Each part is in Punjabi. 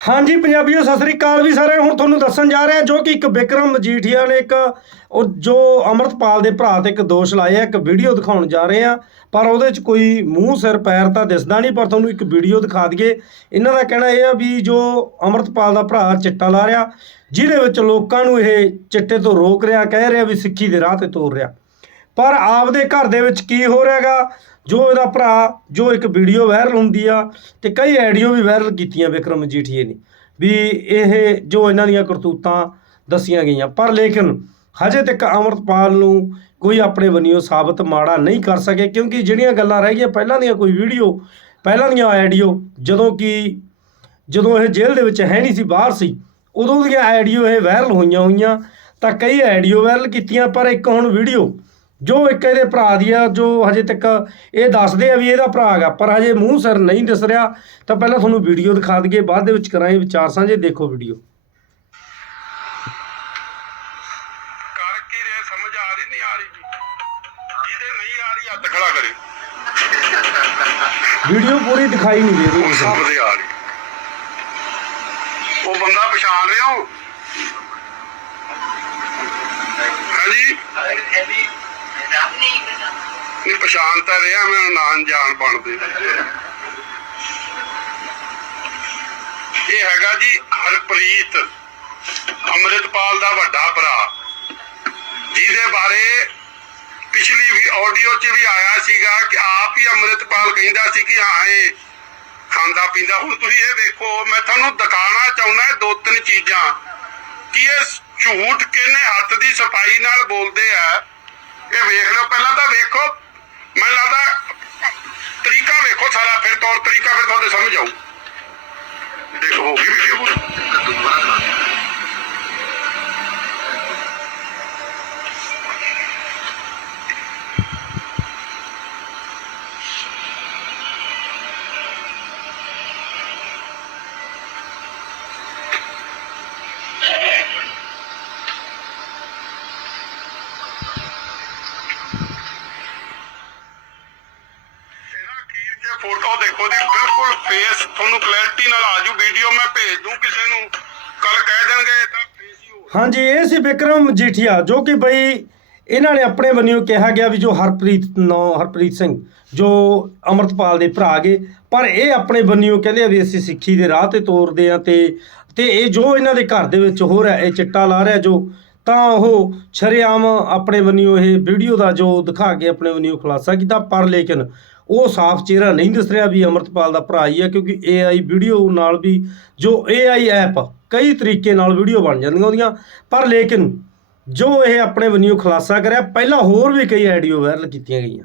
ਹਾਂਜੀ ਪੰਜਾਬੀਓ, ਸਤਿ ਸ੍ਰੀ ਅਕਾਲ ਵੀ ਸਾਰੇ ਹੁਣ ਤੁਹਾਨੂੰ ਦੱਸਣ ਜਾ ਰਿਹਾ ਜੋ ਕਿ ਇੱਕ ਵਿਕਰਮ ਮਜੀਠੀਆ ਨੇ ਇੱਕ, ਉਹ ਜੋ ਅਮਰਤਪਾਲ ਦੇ ਭਰਾ ਤੇ ਇੱਕ ਦੋਸ਼ ਲਾਇਆ, ਇੱਕ ਵੀਡੀਓ ਦਿਖਾਉਣ ਜਾ ਰਹੇ ਆ ਪਰ ਉਹਦੇ 'ਚ ਕੋਈ ਮੂੰਹ, ਸਿਰ, ਪੈਰ ਤਾਂ ਦਿਸਦਾ ਨਹੀਂ, ਪਰ ਤੁਹਾਨੂੰ ਇੱਕ ਵੀਡੀਓ ਦਿਖਾ ਦਈਏ। ਇਹਨਾਂ ਦਾ ਕਹਿਣਾ ਇਹ ਆ ਵੀ ਜੋ ਅਮਰਤਪਾਲ ਦਾ ਭਰਾ ਚਿੱਟਾ ਲਾ ਰਿਹਾ, ਜਿਹਦੇ ਵਿੱਚ ਲੋਕਾਂ ਨੂੰ ਇਹ ਚਿੱਟੇ ਤੋਂ ਰੋਕ ਰਿਹਾ, ਕਹਿ ਰਿਹਾ ਵੀ ਸਿੱਖੀ ਦੇ ਰਾਹ ਤੇ ਤੋਰ ਰਿਹਾ। ਪਰ ਆਪਦੇ ਘਰ ਦੇ ਵਿੱਚ ਕੀ ਹੋ ਰਿਹਾਗਾ? ਜੋ ਇਹਦਾ ਭਰਾ, ਜੋ ਇੱਕ ਵੀਡੀਓ ਵਾਇਰਲ ਹੁੰਦੀ ਆ ਤੇ ਕਈ ਆਡੀਓ ਵੀ ਵਾਇਰਲ ਕੀਤੀਆਂ ਵਿਕਰਮ ਜੀਠੀਏ ਨੇ ਵੀ ਇਹ ਜੋ ਇਹਨਾਂ ਦੀਆਂ ਕਰਤੂਤਾਂ ਦੱਸੀਆਂ ਗਈਆਂ। ਪਰ ਲੇਕਿਨ ਹਜੇ ਤੱਕ ਅਮਰਤਪਾਲ ਨੂੰ ਕੋਈ ਆਪਣੇ ਵੱਲੋਂ ਸਾਬਤ ਮਾੜਾ ਨਹੀਂ ਕਰ ਸਕੇ ਕਿਉਂਕਿ ਜਿਹੜੀਆਂ ਗੱਲਾਂ ਰਹਿ ਗਈਆਂ, ਪਹਿਲਾਂ ਦੀਆਂ ਕੋਈ ਵੀਡੀਓ ਪਹਿਲਾਂ ਦੀਆਂ ਆਡੀਓ ਜਦੋਂ ਕਿ ਜਦੋਂ ਇਹ ਜੇਲ੍ਹ ਦੇ ਵਿੱਚ ਹੈ ਨਹੀਂ ਸੀ, ਬਾਹਰ ਸੀ, ਉਦੋਂ ਦੀਆਂ ਆਡੀਓ ਇਹ ਵਾਇਰਲ ਹੋਈਆਂ ਹੋਈਆਂ ਤਾਂ ਕਈ ਆਡੀਓ ਵਾਇਰਲ ਕੀਤੀਆਂ, ਪਰ ਇੱਕ ਹੁਣ ਵੀਡੀਓ ਜੋ ਇੱਕ ਇਹਦੇ ਭਰਾ ਦੀ ਆ ਜੋ ਹਜੇ ਤੱਕ ਇਹ ਦੱਸਦੇ ਆ ਵੀ ਇਹਦਾ ਭਰਾ ਹੈਗਾ ਪਰ ਹਜੇ ਮੂੰਹ ਸਿਰ ਨਹੀਂ ਦਿਸ ਰਿਹਾ ਤਾਂ ਪਹਿਲਾਂ ਤੁਹਾਨੂੰ ਵੀਡੀਓ ਦਿਖਾ ਦਈਏ ਬਾਅਦ ਦੇ ਵਿੱਚ ਕਰਾਂਗੇ ਵਿਚਾਰ ਸਾਂਝੇ ਦੇਖੋ ਵੀਡੀਓ। ਕਰ ਕੀ ਰਹੇ ਸਮਝ ਆ ਰਹੀ ਨਹੀਂ ਆ ਰਹੀ? ਜੀ ਜਿਹਦੇ ਨਹੀਂ ਆ ਰਹੀ ਹੱਥ ਖੜਾ ਕਰੇ। ਵੀਡੀਓ ਪੂਰੀ ਦਿਖਾਈ ਨਹੀਂ ਦੇ ਰਹੀ। ਸਭ ਦੇ ਆ ਰਹੀ। ਉਹ ਬੰਦਾ ਪਛਾਣ ਰਹੇ ਹੋ ਹਾਂਜੀ? ਨਹੀਂ ਪਛਾਣ ਤਾਂ ਰਿਹਾ, ਮੈਂ ਨਾਂ ਜਾਣ ਬਣਦੇ ਇਹ ਹੈਗਾ ਜੀ ਹਰਪ੍ਰੀਤ, ਅੰਮ੍ਰਿਤਪਾਲ ਦਾ ਵੱਡਾ ਭਰਾ। ਜਿਹਦੇ ਬਾਰੇ ਪਿਛਲੀ ਵੀ ਆਡੀਓ 'ਚ ਵੀ ਆਇਆ ਸੀਗਾ ਕਿ ਆਪ ਹੀ ਅੰਮ੍ਰਿਤਪਾਲ ਕਹਿੰਦਾ ਸੀ ਕਿ ਹਾਂ, ਇਹ ਖਾਂਦਾ ਪੀਂਦਾ। ਹੁਣ ਤੁਸੀਂ ਇਹ ਵੇਖੋ, ਮੈਂ ਤੁਹਾਨੂੰ ਦਿਖਾਉਣਾ ਚਾਹੁੰਦਾ ਦੋ ਤਿੰਨ ਚੀਜ਼ਾਂ। ਕਿ ਇਹ ਝੂਠ ਕਿਹਨੇ ਹੱਥ ਦੀ ਸਫ਼ਾਈ ਨਾਲ ਬੋਲਦੇ ਆ ਤੌਰ ਤਰੀਕਾ ਫਿਰ ਤੁਹਾਡੇ ਸਮਝ ਆਊ ਦੇਖੋ ਹੋ ਵੀਡੀਓ ਪੂਰੀ ਇਹਦਾ ਅਖੀਰ 'ਚ ਫੋਟੋ ਦੇਖੋ ਦੀ ਬਿਲਕੁਲ ਫੇਸ ਤੁਹਾਨੂੰ ਕਲੈਰਿਟੀ ਨਾਲ ਆਜੂ ਵੀਡੀਓ ਮੈਂ ਭੇਜ ਦੂੰ ਕਿਸੇ ਨੂੰ। ਕੱਲ ਕਹਿ ਦੇਣਗੇ ਤਾਂ ਹਾਂਜੀ, ਇਹ ਸੀ ਵਿਕਰਮ ਜੀਠੀਆ, ਜੋ ਕਿ ਬਈ ਇਹਨਾਂ ਨੇ ਆਪਣੇ ਵੱਲੋਂ ਕਿਹਾ ਗਿਆ ਵੀ ਜੋ ਹਰਪ੍ਰੀਤ ਨੌ, ਹਰਪ੍ਰੀਤ ਸਿੰਘ, ਜੋ ਅਮਰਤਪਾਲ ਦੇ ਭਰਾ ਗਏ, ਪਰ ਇਹ ਆਪਣੇ ਵੱਲੋਂ ਕਹਿੰਦੇ ਆ ਵੀ ਅਸੀਂ ਸਿੱਖੀ ਦੇ ਰਾਹ ਤੇ ਤੋਰਦੇ ਆ ਤੇ ਤੇ ਇਹ ਜੋ ਇਹਨਾਂ ਦੇ ਘਰ ਦੇ ਵਿੱਚ ਹੋ ਰਿਹਾ, ਇਹ ਚਿੱਟਾ ਲਾ ਰਿਹਾ ਜੋ ਤਾਂ ਉਹ ਸ਼ਰੇਆਮ ਆਪਣੇ ਵੰਨਿਓ ਇਹ ਵੀਡੀਓ ਦਾ ਜੋ ਦਿਖਾ ਕੇ ਆਪਣੇ ਵੰਨਿਓ ਖੁਲਾਸਾ ਕੀਤਾ, ਪਰ ਲੇਕਿਨ ਉਹ ਸਾਫ਼ ਚਿਹਰਾ ਨਹੀਂ ਦਿਸ ਰਿਹਾ ਵੀ ਅਮਰਤਪਾਲ ਦਾ ਭਰਾ ਹੀ ਹੈ ਕਿਉਂਕਿ AI ਵੀਡੀਓ ਨਾਲ ਵੀ ਜੋ AI ਐਪ ਕਈ ਤਰੀਕੇ ਨਾਲ ਵੀਡੀਓ ਬਣ ਜਾਂਦੀਆਂ ਉਹਦੀਆਂ, ਪਰ ਲੇਕਿਨ ਜੋ ਇਹ ਆਪਣੇ ਵੰਨਿਓ ਖੁਲਾਸਾ ਕਰਿਆ, ਪਹਿਲਾਂ ਹੋਰ ਵੀ ਕਈ ਆਡੀਓ ਵਾਇਰਲ ਕੀਤੀਆਂ ਗਈਆਂ।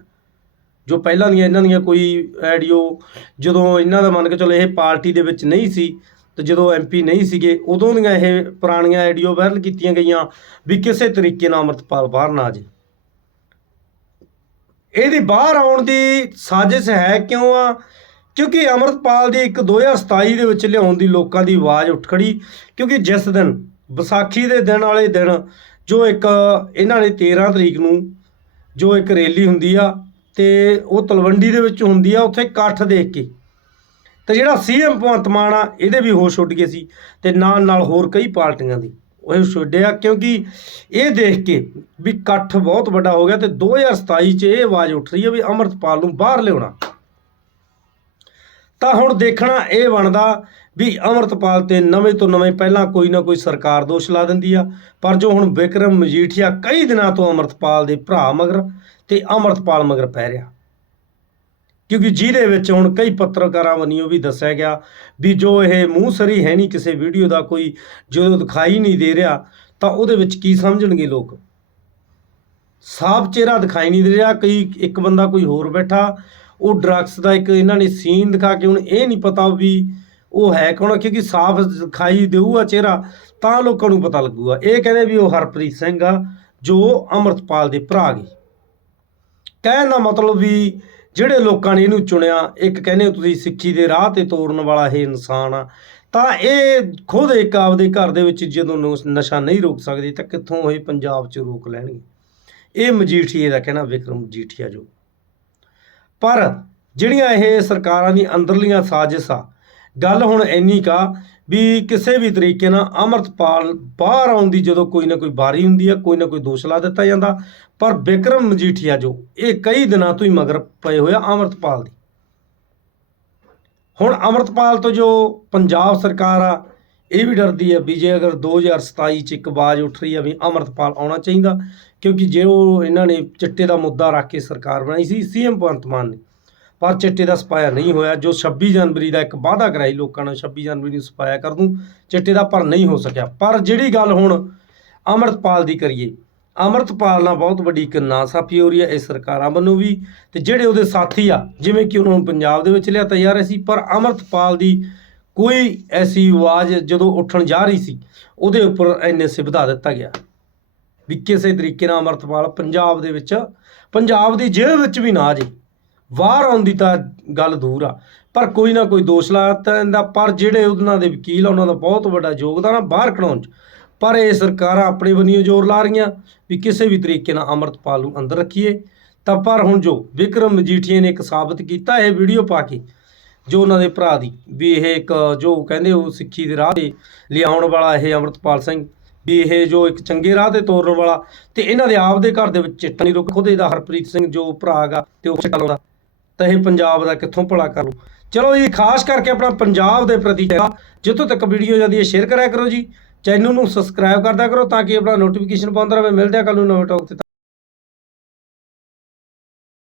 ਜੋ ਪਹਿਲਾਂ ਦੀਆਂ, ਇਹਨਾਂ ਦੀਆਂ ਕੋਈ ਆਡੀਓ ਜਦੋਂ ਇਹਨਾਂ ਦਾ ਮੰਨ ਕੇ ਚਲੋ ਇਹ ਪਾਰਟੀ ਦੇ ਵਿੱਚ ਨਹੀਂ ਸੀ ਤੇ ਜਦੋਂ ਐਮਪੀ ਨਹੀਂ ਸੀਗੇ, ਉਦੋਂ ਦੀਆਂ ਇਹ ਪੁਰਾਣੀਆਂ ਆਡੀਓ ਵਾਇਰਲ ਕੀਤੀਆਂ ਗਈਆਂ ਵੀ ਕਿਸੇ ਤਰੀਕੇ ਨਾਲ ਅਮਰਤਪਾਲ ਬਾਹਰ ਨਾ ਆ ਜੇ ਇਹਦੀ ਬਾਹਰ ਆਉਣ ਦੀ ਸਾਜ਼ਿਸ਼ ਹੈ ਕਿਉਂ ਆ? ਕਿਉਂਕਿ ਅਮਰਤਪਾਲ ਦੀ ਇੱਕ 2027 ਦੇ ਵਿੱਚ ਲਿਆਉਣ ਦੀ ਲੋਕਾਂ ਦੀ ਆਵਾਜ਼ ਉੱਠ ਖੜੀ, ਕਿਉਂਕਿ ਜਿਸ ਦਿਨ ਵਿਸਾਖੀ ਦੇ ਦਿਨ ਵਾਲੇ ਦਿਨ ਜੋ ਇੱਕ ਇਹਨਾਂ ਨੇ 13 ਤਰੀਕ ਨੂੰ ਜੋ ਇੱਕ ਰੈਲੀ ਹੁੰਦੀ ਆ ਤੇ ਉਹ ਤਲਵੰਡੀ ਦੇ ਵਿੱਚ ਹੁੰਦੀ ਆ, ਉੱਥੇ ਇਕੱਠ ਦੇਖ ਕੇ ਤੇ ਜਿਹੜਾ ਸੀਐਮ ਭਗਵੰਤ ਮਾਨ ਆ, ਇਹਦੇ ਵੀ ਹੋਸ਼ ਉੱਡ ਗਏ ਸੀ ਤੇ ਨਾਲ ਨਾਲ ਹੋਰ ਕਈ ਪਾਰਟੀਆਂ ਦੀ ਉਹ ਛੱਡਿਆ ਕਿਉਂਕਿ ਇਹ ਦੇਖ ਕੇ ਵੀ ਇਕੱਠ ਬਹੁਤ ਵੱਡਾ ਹੋ ਗਿਆ ਤੇ 2027 ਚ ਇਹ ਆਵਾਜ਼ ਉੱਠ ਰਹੀ ਹੈ ਵੀ ਅਮਰਤਪਾਲ ਨੂੰ ਬਾਹਰ ਲਿਆਉਣਾ। ਤਾਂ ਹੁਣ ਦੇਖਣਾ ਇਹ ਬਣਦਾ ਵੀ ਅਮਰਤਪਾਲ ਤੇ ਨਵੇਂ ਤੋਂ ਨਵੇਂ ਪਹਿਲਾਂ ਕੋਈ ਨਾ ਕੋਈ ਸਰਕਾਰ ਦੋਸ਼ ਲਾ ਦਿੰਦੀ ਆ, ਪਰ ਜੋ ਹੁਣ ਵਿਕਰਮ ਮਜੀਠੀਆ ਕਈ ਦਿਨਾਂ ਤੋਂ ਅਮਰਤਪਾਲ ਦੇ ਭਰਾ ਮਗਰ ਤੇ ਅਮਰਤਪਾਲ ਮਗਰ ਪੈ ਰਿਹਾ। ਕਿਉਂਕਿ ਜਿਹਦੇ ਵਿੱਚ ਹੁਣ ਕਈ ਪੱਤਰਕਾਰਾਂ ਵੱਲੋਂ ਵੀ ਦੱਸਿਆ ਗਿਆ ਵੀ ਜੋ ਇਹ ਮੂੰਹ ਸਰੀ ਹੈ ਨਹੀਂ ਕਿਸੇ ਵੀਡੀਓ ਦਾ ਕੋਈ ਜਦੋਂ ਦਿਖਾਈ ਨਹੀਂ ਦੇ ਰਿਹਾ, ਤਾਂ ਉਹਦੇ ਵਿੱਚ ਕੀ ਸਮਝਣਗੇ ਲੋਕ? ਸਾਫ਼ ਚਿਹਰਾ ਦਿਖਾਈ ਨਹੀਂ ਦੇ ਰਿਹਾ, ਕਈ ਇੱਕ ਬੰਦਾ ਕੋਈ ਹੋਰ ਬੈਠਾ, ਉਹ ਡਰੱਗਸ ਦਾ ਇੱਕ ਇਹਨਾਂ ਨੇ ਸੀਨ ਦਿਖਾ ਕੇ ਹੁਣ ਇਹ ਨਹੀਂ ਪਤਾ ਵੀ ਉਹ ਹੈ ਕੌਣ, ਕਿਉਂਕਿ ਸਾਫ਼ ਦਿਖਾਈ ਦੇਊਗਾ ਚਿਹਰਾ, ਤਾਂ ਲੋਕਾਂ ਨੂੰ ਪਤਾ ਲੱਗੂਗਾ। ਇਹ ਕਹਿੰਦੇ ਵੀ ਉਹ ਹਰਪ੍ਰੀਤ ਸਿੰਘ ਆ, ਜੋ ਅਮਰਤਪਾਲ ਦੇ ਭਰਾ ਗਏ ਕਹਿਣ ਦਾ ਮਤਲਬ ਵੀ ਜਿਹੜੇ ਲੋਕਾਂ ਨੇ ਇਹਨੂੰ ਚੁਣਿਆ, ਇੱਕ ਕਹਿੰਦੇ ਹੋ ਤੁਸੀਂ ਸਿੱਖੀ ਦੇ ਰਾਹ ਤੇ ਤੋਰਨ ਵਾਲਾ ਇਹ ਇਨਸਾਨ ਆ, ਤਾਂ ਇਹ ਖੁਦ ਇੱਕ ਆਪਦੇ ਘਰ ਦੇ ਵਿੱਚ ਜਦੋਂ ਨਸ਼ਾ ਨਹੀਂ ਰੋਕ ਸਕਦੀ ਤਾਂ ਕਿੱਥੋਂ ਇਹ ਪੰਜਾਬ 'ਚ ਰੋਕ ਲੈਣਗੇ? ਇਹ ਮਜੀਠੀਏ ਦਾ ਕਹਿਣਾ ਵਿਕਰਮ ਮਜੀਠੀਆ ਜੋ। ਪਰ ਜਿਹੜੀਆਂ ਇਹ ਸਰਕਾਰਾਂ ਦੀ ਅੰਦਰਲੀਆਂ ਸਾਜ਼ਿਸ਼ ਆ ਗੱਲ ਹੁਣ ਇੰਨੀ ਕਾ ਵੀ ਕਿਸੇ ਵੀ ਤਰੀਕੇ ਨਾਲ ਅਮਰਤਪਾਲ ਬਾਹਰ ਆਉਣ ਦੀ ਜਦੋਂ ਕੋਈ ਨਾ ਕੋਈ ਵਾਰੀ ਹੁੰਦੀ ਹੈ ਕੋਈ ਨਾ ਕੋਈ ਦੋਸ਼ ਲਾ ਦਿੱਤਾ ਜਾਂਦਾ। ਪਰ ਵਿਕਰਮ ਮਜੀਠੀਆ ਜੋ, ਇਹ ਕਈ ਦਿਨਾਂ ਤੋਂ ਹੀ ਮਗਰ ਪਏ ਹੋਇਆ ਅਮਰਤਪਾਲ ਦੀ। ਹੁਣ ਅਮਰਤਪਾਲ ਤੋਂ ਜੋ ਪੰਜਾਬ ਸਰਕਾਰ ਆ, ਇਹ ਵੀ ਡਰਦੀ ਹੈ ਵੀ ਜੇ ਅਗਰ 2027 ਚ ਇੱਕ ਆਵਾਜ਼ ਉੱਠ ਰਹੀ ਹੈ ਵੀ ਅਮਰਤਪਾਲ ਆਉਣਾ ਚਾਹੀਦਾ, ਕਿਉਂਕਿ ਜੇ ਉਹ ਇਹਨਾਂ ਨੇ ਚਿੱਟੇ ਦਾ ਮੁੱਦਾ ਰੱਖ ਕੇ ਸਰਕਾਰ ਬਣਾਈ ਸੀ ਸੀਐਮ ਭਗਵੰਤ ਮਾਨ ਨੇ ਪਰ ਚਿੱਟੇ ਦਾ ਸਪਾਇਆ ਨਹੀਂ ਹੋਇਆ, ਜੋ 26 ਜਨਵਰੀ ਦਾ ਇੱਕ ਵਾਅਦਾ ਕਰਾਈ ਲੋਕਾਂ ਨੂੰ 26 ਜਨਵਰੀ ਨੂੰ ਸਪਾਇਆ ਕਰ ਦੂੰ, ਚਿੱਟੇ ਦਾ ਪਰ ਨਹੀਂ ਹੋ ਸਕਿਆ। ਪਰ ਜਿਹੜੀ ਗੱਲ ਹੁਣ ਅਮਰਤਪਾਲ ਦੀ ਕਰੀਏ, ਅਮਰਤਪਾਲ ਨਾਲ ਬਹੁਤ ਵੱਡੀ ਇੱਕ ਨਾਸਾਫੀ ਹੋ ਰਹੀ ਹੈ, ਇਹ ਸਰਕਾਰਾਂ ਵੱਲੋਂ ਵੀ, ਤੇ ਜਿਹੜੇ ਉਹਦੇ ਸਾਥੀ ਆ, ਜਿਵੇਂ ਕਿ ਉਹਨਾਂ ਨੂੰ ਪੰਜਾਬ ਦੇ ਵਿੱਚ ਲਿਆਤਾ ਜਾ ਰਿਹਾ ਸੀ, ਪਰ ਅਮਰਤਪਾਲ ਦੀ ਕੋਈ ਐਸੀ ਆਵਾਜ਼ ਜਦੋਂ ਉੱਠਣ ਜਾ ਰਹੀ ਸੀ, ਉਹਦੇ ਉੱਪਰ ਐਨੇ ਸੇ ਦਿੱਤਾ ਗਿਆ। ਵੀ ਕਿਸੇ ਤਰੀਕੇ ਨਾਲ ਅਮਰਤਪਾਲ ਪੰਜਾਬ ਦੇ ਵਿੱਚ, ਪੰਜਾਬ ਦੀ ਜੇਲ੍ਹ ਵਿੱਚ ਵੀ ਨਾ ਆ ਜੇ ਬਾਹਰ ਆਉਣ ਦੀ ਤਾਂ ਗੱਲ ਦੂਰ ਆ। ਪਰ ਕੋਈ ਨਾ ਕੋਈ ਦੋਸ਼ ਲਾਤਾ ਜਾਂਦਾ, ਪਰ ਜਿਹੜੇ ਉਹਨਾਂ ਦੇ ਵਕੀਲ ਆ, ਉਹਨਾਂ ਦਾ ਬਹੁਤ ਵੱਡਾ ਯੋਗਦਾਨ ਆ ਬਾਹਰ ਕਢਾਉਣ 'ਚ। ਪਰ ਇਹ ਸਰਕਾਰਾਂ ਆਪਣੇ ਬੰਨਿਓ ਜ਼ੋਰ ਲਾ ਰਹੀਆਂ ਵੀ ਕਿਸੇ ਵੀ ਤਰੀਕੇ ਨਾਲ ਅਮਰਤਪਾਲ ਨੂੰ ਅੰਦਰ ਰੱਖੀਏ। ਤਾਂ ਪਰ ਹੁਣ ਜੋ ਵਿਕਰਮ ਮਜੀਠੀਆ ਨੇ ਇੱਕ ਸਾਬਤ ਕੀਤਾ, ਇਹ ਵੀਡੀਓ ਪਾ ਕੇ, ਜੋ ਉਹਨਾਂ ਦੇ ਭਰਾ ਦੀ, ਵੀ ਇਹ ਇੱਕ ਜੋ ਕਹਿੰਦੇ ਉਹ ਸਿੱਖੀ ਦੇ ਰਾਹ ਤੇ ਲਿਆਉਣ ਵਾਲਾ ਇਹ ਅਮਰਤਪਾਲ ਸਿੰਘ, ਵੀ ਇਹ ਜੋ ਇੱਕ ਚੰਗੇ ਰਾਹ ਤੇ ਤੋਰਨ ਵਾਲਾ, ਤੇ ਇਹਨਾਂ ਦੇ ਆਪ ਦੇ ਘਰ ਦੇ ਵਿੱਚ ਚਿੱਟਾ ਨਹੀਂ ਰੁਕ ਖੁਦ ਇਹਦਾ ਹਰਪ੍ਰੀਤ ਸਿੰਘ ਜੋ ਭਰਾ ਹੈਗਾ, ਤੇ ਉਹ ਚਿੱਟਾ ਤਾਂ ਇਹ ਪੰਜਾਬ ਦਾ ਕਿੱਥੋਂ ਭਲਾ ਕਰੂ? ਚਲੋ ਜੀ, ਖਾਸ ਕਰਕੇ ਆਪਣਾ ਪੰਜਾਬ ਦੇ ਪ੍ਰਤੀ ਚੰਗਾ ਜਿੱਥੋਂ ਤੱਕ ਵੀਡੀਓ ਜਾਂਦੀ ਹੈ ਸ਼ੇਅਰ ਕਰਿਆ ਕਰੋ ਜੀ। ਚੈਨਲ ਨੂੰ ਸਬਸਕ੍ਰਾਈਬ ਕਰਦਾ ਕਰੋ ਤਾਂ ਕਿ ਆਪਣਾ ਨੋਟੀਫਿਕੇਸ਼ਨ ਪਾਉਂਦਾ ਰਹੇ। ਮਿਲਦੇ ਆ ਕੱਲ ਨੂੰ ਨਵੇਂ ਟੌਪ ਤੇ।